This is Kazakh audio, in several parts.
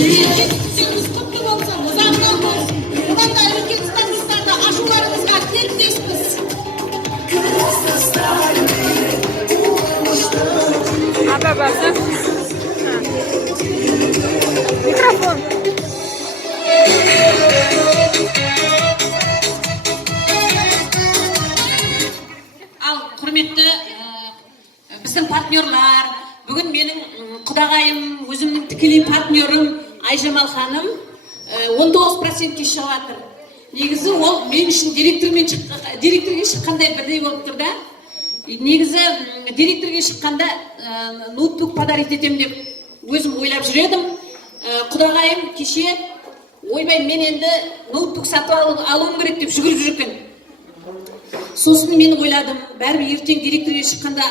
Жетістіктеріңіз құтты болсын, ұзағынан болсын. Одан да үлкен стандарттарда ашуларыңызға тілектеспіз. Apa bahasa? Mikrofon. Ал құрметті біздің партнерлар, бүгін менің құдағайым, өзімнің тікелей партнерім Айжамал ханым 19%-ке шығып жатыр. Негізі ол мен үшін директорге шыққандай бірдей болып тұр да. Негізі директорге шыққанда ноутбук подарить етем деп өзім ойлап жүредім. Құдағайым кеше ойбай мен енді ноутбук сатып алуым керек деп жүгіріп жүрген. Сосын мен ойладым, бәрібір ертең директорге шыққанда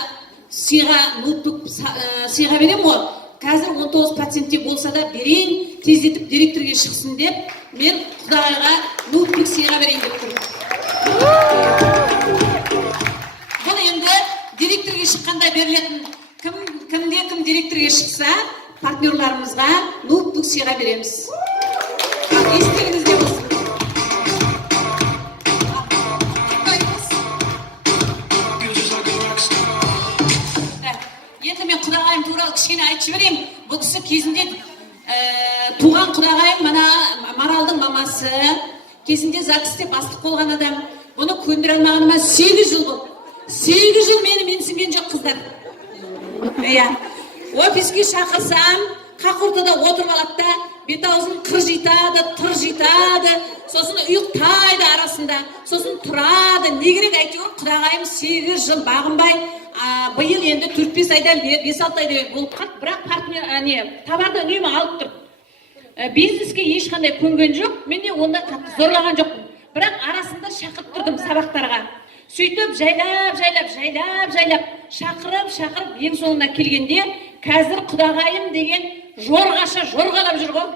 сыйға ноутбук сыйға берем ғой. Қазір 19%-те болса да берейін, тездетіп директорге шықсын деп, мен құдағайға ноутбук сыйға берейін деп тұрмын. Бұл енді директорге шыққанда берілетін, кім директорге шықса, партнерларымызға ноутбук сыйға береміз. Естеріңізде болсын. Енді мен құдағайым туралы кішкене айтып жіберейін. Бұл кісі кезінде туған құдағайым, Маралдың мамасы, кезінде ЗАГСте бастық болған адам. Бұны көндіре алмағаныма 8 жыл болды. 8 жыл мені менсінген жоқ қыздар. Офиске шақырсам, қақ ортада отырып алады да, бет-аузын қыржитады, тыржитады, сосын ұйықтайды арасында, сосын тұрады. Не керек әйтеуір құдағайым 8 жыл бағынбай, биыл енді 4-5 айдан 5-6 айда болып қалды, бірақ товарды үнемі алып тұр. Бизнеске ешқандай көнген жоқ, мен де онда қатты зорлаған жоқпын. Бірақ арасында шақырып тұрдым сабақтарға. Сөйтіп жайлап, шақырып, ең соңына келгенде, қазір құдағайым деген жорғалап жүр ғой.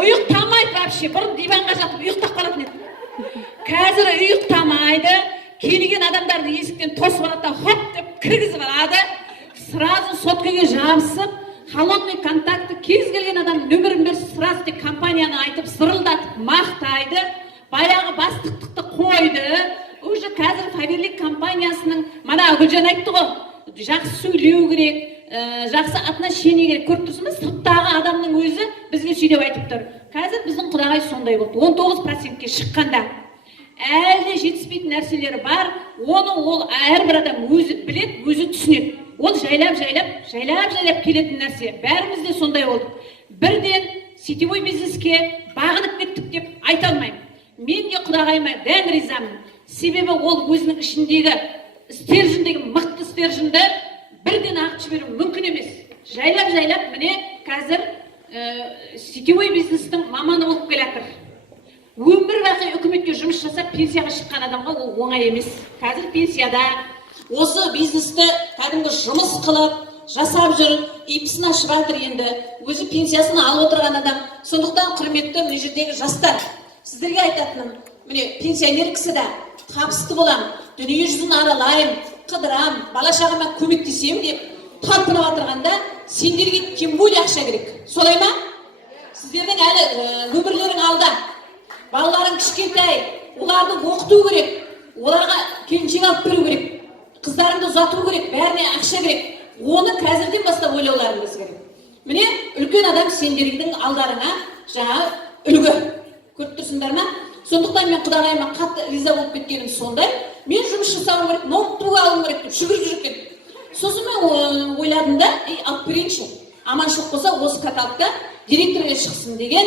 Ұйықтамайды вообще, бұрын диванға жатып ұйықтап қалатын еді. Қазір ұйықтамайды, келген адамдарды есіктен тосып алады, хоп деп кіргізіп алады, сразу соткаға жабысып, холодный контакты кез келген адам нөмірін беріп, сразу тек компанияны айтып, сырылдатып, мақтайды, баяғы бастықтықты қойды. Уже қазір Фаберлик компаниясының, мана Гүлжан айтты ғой, жақсы сөйлеу керек, жақсы отношение керек. Көріп тұрсыңыз, сырттағы адамның өзі бізге сөйлеп айтып тұр. Қазір біздің құдағай сондай болды. 19%-ке шыққанда әлде жетіспейтін нәрселері бар, оны ол әрбір адам өзі білет, өзі түсінет. Ол жайлап келетін нәрсе. Бәріміз де сондай болдық. Бірден сетевой бизнеске бағынып кеттік деп айта алмаймын. Мен де құдағайыма дән ризамын. Себебі ол өзінің ішіндегі стержіндегі мықты стержінді бірден ағып жіберу мүмкін емес. Жайлап, міне қазір сетевой бизнестің маманы болып келатыр. Өмір бақи үкіметке жұмыс жасап, пенсияға шыққан адамға ол оңай емес. Қазір пенсияда осы бизнесті кәдімгі жұмыс қылып, жасап жүр, ипсін ашып жатыр енді. Өзі пенсиясын алып отырған адам. Сондықтан құрметті мына жердегі жастар, сіздерге айтатыным, міне пенсионер кісі да табысты болам, дүние жүзін аралайым, қыдырам, бала-шағама көмектесем деп талпынып отырғанда, сендерге тем более ақша керек. Солай ма? Сіздердің әлі өмірлерің алда. Балаларың кішкентай, оларды оқыту керек, оларға келіншек алып беру керек, қыздарыңды ұзату керек, бәріне ақша керек. Оны қазірден бастап ойлауларыңыз керек. Міне, үлкен адам сендердің алдарыңа жаңа үлгі. Көріп тұрсыңдар ма? Сондықтан мен құдағайыма қатты риза болып кеткенім сондай. Мен жұмыс жасауым керек, ноутбук алуым керек деп жүгіріп жүрген. Сосын мен ойладым да, алып берейінші. Аманшылық болса осы каталогта директорға шықсын деген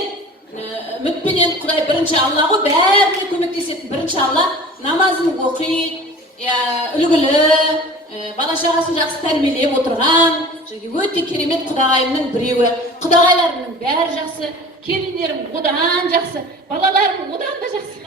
үмітпенен. Құдай бірінші Алла ғой, бәріне көмектесетін. Бірінші Алла намазын оқиды, үлгілі, бала-шағасын жақсы тәрбиелеп отырған, өте керемет құдағайымның біреуі. Құдағайларымның бәрі жақсы, келіндерім одан жақсы, балаларым одан да жақсы.